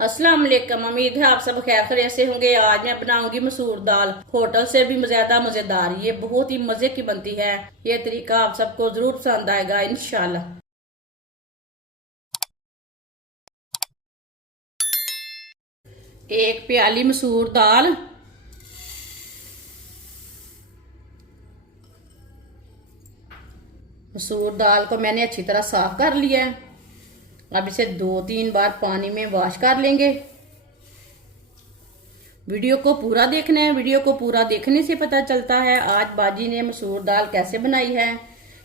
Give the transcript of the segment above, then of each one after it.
अस्सलाम वालेकुम। उम्मीद है आप सब खैर खैरियत से होंगे। आज मैं बनाऊंगी मसूर दाल, होटल से भी ज्यादा मजेदार। ये बहुत ही मजे की बनती है। ये तरीका आप सबको जरूर पसंद आएगा इंशाल्लाह। एक प्याली मसूर दाल, मसूर दाल को मैंने अच्छी तरह साफ कर लिया है। अब इसे 2-3 बार पानी में वॉश कर लेंगे। वीडियो को पूरा देखना है। वीडियो को पूरा देखने से पता चलता है आज बाजी ने मसूर दाल कैसे बनाई है।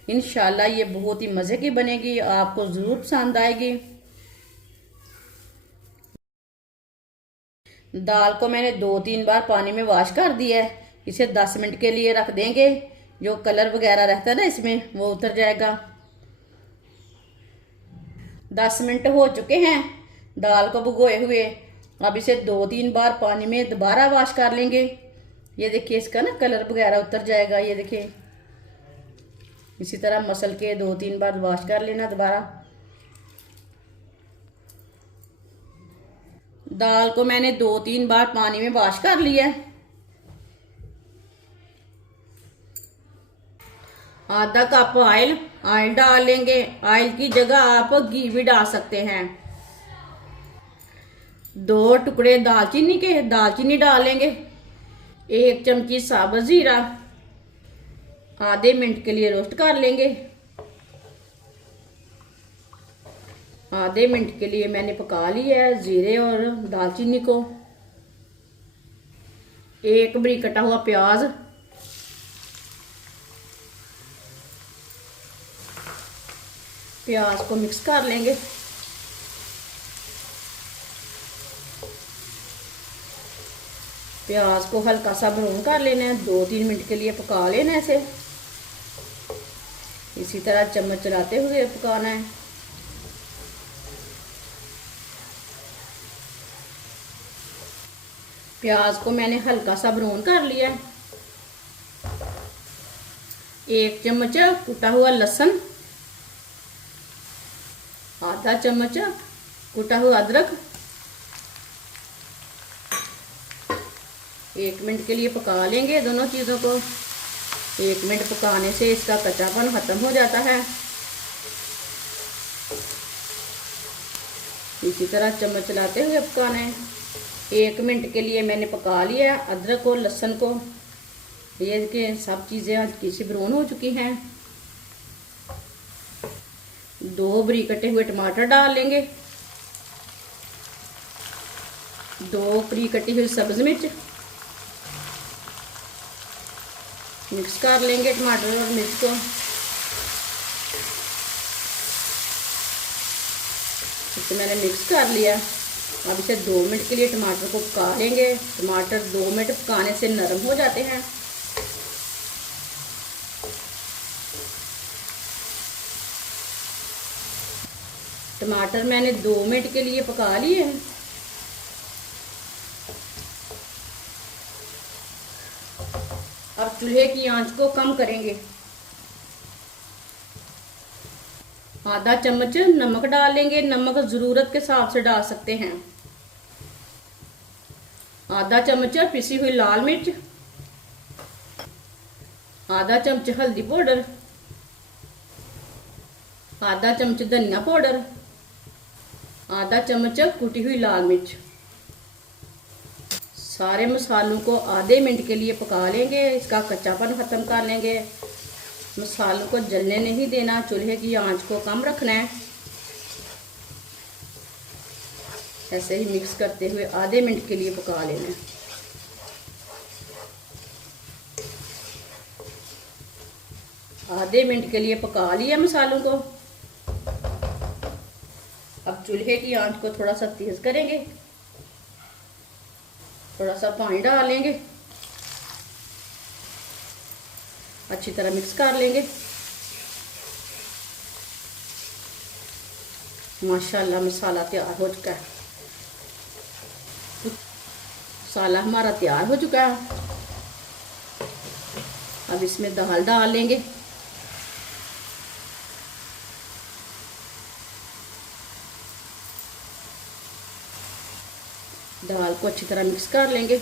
इंशाल्लाह ये बहुत ही मजे की बनेगी, आपको जरूर पसंद आएगी। दाल को मैंने 2-3 बार पानी में वॉश कर दिया है। इसे 10 मिनट के लिए रख देंगे। जो कलर वगैरह रहता है ना इसमें, वो उतर जाएगा। 10 मिनट हो चुके हैं दाल को भिगोए हुए। अब इसे 2-3 बार पानी में दोबारा वॉश कर लेंगे। ये देखिए इसका ना कलर वगैरह उतर जाएगा। ये देखिए इसी तरह मसल के 2-3 बार वॉश कर लेना दोबारा। दाल को मैंने 2-3 बार पानी में वॉश कर लिया है। आधा कप ऑयल डाल लेंगे। ऑयल की जगह आप घी भी डाल सकते हैं। 2 टुकड़े दालचीनी डालेंगे। 1 चमची साबुत जीरा। आधे मिनट के लिए रोस्ट कर लेंगे। आधे मिनट के लिए मैंने पका लिया है जीरे और दालचीनी को। 1 बारीक कटा हुआ प्याज, प्याज को मिक्स कर लेंगे। प्याज को हल्का सा ब्राउन कर लेना है। 2-3 मिनट के लिए पका लेना है इसे। इसी तरह चम्मच चलाते हुए पकाना है। प्याज को मैंने हल्का सा ब्राउन कर लिया है। 1 चम्मच कुटा हुआ लहसुन, आधा चम्मच कुटा हुआ अदरक। 1 मिनट के लिए पका लेंगे दोनों चीज़ों को। 1 मिनट पकाने से इसका कच्चापन खत्म हो जाता है। इसी तरह चम्मच चलाते हुए पकाना है। 1 मिनट के लिए मैंने पका लिया अदरक और लहसुन को। ये कि सब चीज़ें हल्की सी ब्राउन हो चुकी हैं। 2 बारीक कटे हुए टमाटर डाल लेंगे। 2 बारीक कटी हुई सब्ज मिर्च मिक्स कर लेंगे टमाटर और मिर्च को। इसे मैंने मिक्स कर लिया। अब इसे 2 मिनट के लिए टमाटर को पका लेंगे। टमाटर 2 मिनट पकाने से नरम हो जाते हैं। टमाटर मैंने 2 मिनट के लिए पका लिए हैं। अब चूल्हे की आंच को कम करेंगे। आधा चम्मच नमक डाल लेंगे। नमक जरूरत के हिसाब से डाल सकते हैं। आधा चम्मच पिसी हुई लाल मिर्च, आधा चम्मच हल्दी पाउडर, आधा चम्मच धनिया पाउडर, आधा चम्मच कुटी हुई लाल मिर्च। सारे मसालों को आधे मिनट के लिए पका लेंगे। इसका कच्चापन खत्म कर लेंगे। मसालों को जलने नहीं देना। चूल्हे की आंच को कम रखना है। ऐसे ही मिक्स करते हुए आधे मिनट के लिए पका लेना है। आधे मिनट के लिए पका लिया मसालों को। अब चूल्हे की आंच को थोड़ा सा तेज करेंगे। थोड़ा सा पानी डाल लेंगे। अच्छी तरह मिक्स कर लेंगे। माशाल्लाह मसाला तैयार हो चुका है। मसाला हमारा तैयार हो चुका है। अब इसमें दाल डाल लेंगे। दाल को अच्छी तरह मिक्स कर लेंगे।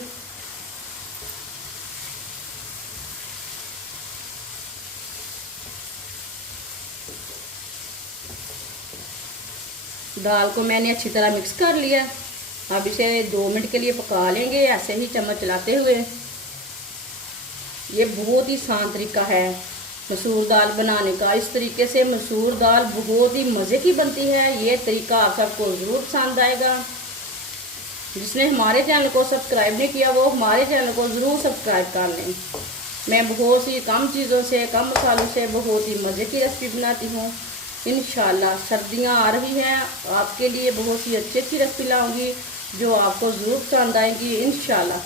दाल को मैंने अच्छी तरह मिक्स कर लिया। अब इसे 2 मिनट के लिए पका लेंगे ऐसे ही चम्मच चलाते हुए। ये बहुत ही आसान तरीका है मसूर दाल बनाने का। इस तरीके से मसूर दाल बहुत ही मज़े की बनती है। ये तरीका आप सबको ज़रूर पसंद आएगा। जिसने हमारे चैनल को सब्सक्राइब नहीं किया वो हमारे चैनल को ज़रूर सब्सक्राइब कर लें। मैं बहुत सी कम चीज़ों से, कम मसालों से बहुत ही मज़े की रेसिपी बनाती हूँ। इंशाल्लाह सर्दियाँ आ रही हैं, आपके लिए बहुत सी अच्छी अच्छी रेसिपी लाऊंगी जो आपको ज़रूर पसंद आएंगी इंशाल्लाह।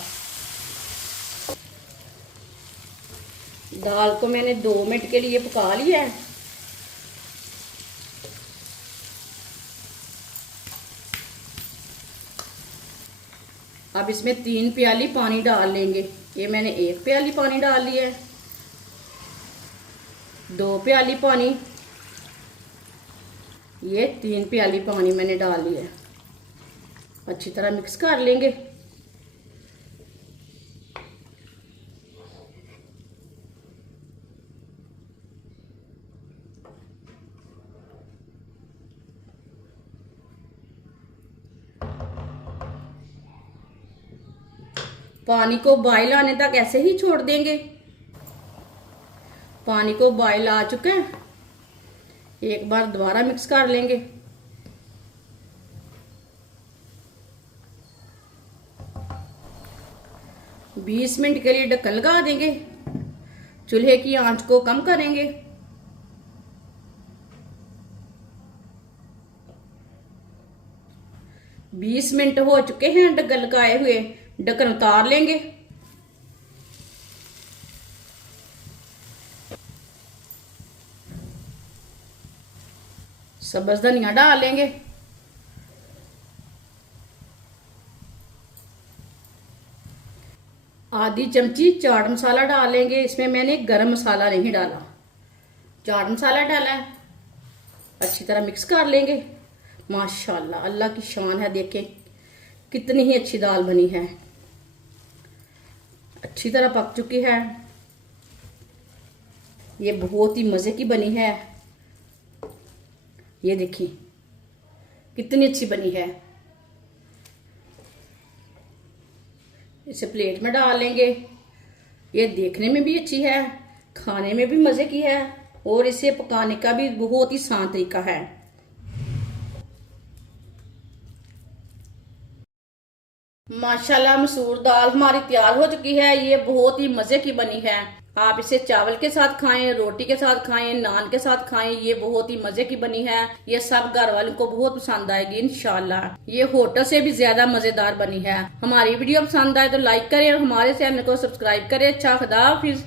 दाल को मैंने 2 मिनट के लिए पका लिया है। अब इसमें 3 प्याली पानी डाल लेंगे। ये मैंने 1 प्याली पानी डाल लिया है, 2 प्याली पानी, ये 3 प्याली पानी मैंने डाल लिया है। अच्छी तरह मिक्स कर लेंगे। पानी को बॉयल आने तक ऐसे ही छोड़ देंगे। पानी को बॉयल आ चुका है, एक बार दोबारा मिक्स कर लेंगे। बीस मिनट के लिए ढक्कन लगा देंगे। चूल्हे की आंच को कम करेंगे। बीस मिनट हो चुके हैं ढक्कन लगाए हुए। ढक्कन उतार लेंगे। सब्ज धनिया डाल लेंगे। आधी चमची चाट मसाला डाल लेंगे। इसमें मैंने गरम मसाला नहीं डाला, चाट मसाला डाला है। अच्छी तरह मिक्स कर लेंगे। माशाल्लाह अल्लाह की शान है, देखें कितनी ही अच्छी दाल बनी है। अच्छी तरह पक चुकी है। ये बहुत ही मज़े की बनी है। ये देखिए कितनी अच्छी बनी है। इसे प्लेट में डाल लेंगे। ये देखने में भी अच्छी है, खाने में भी मज़े की है और इसे पकाने का भी बहुत ही आसान तरीका है। माशाल्लाह मसूर दाल हमारी तैयार हो चुकी है। ये बहुत ही मज़े की बनी है। आप इसे चावल के साथ खाएं, रोटी के साथ खाएं, नान के साथ खाएं। ये बहुत ही मज़े की बनी है। ये सब घर वालों को बहुत पसंद आएगी इंशाल्लाह। ये होटल से भी ज्यादा मज़ेदार बनी है। हमारी वीडियो पसंद आए तो लाइक करें और हमारे चैनल को सब्सक्राइब करें। अच्छा खुदा हाफिज।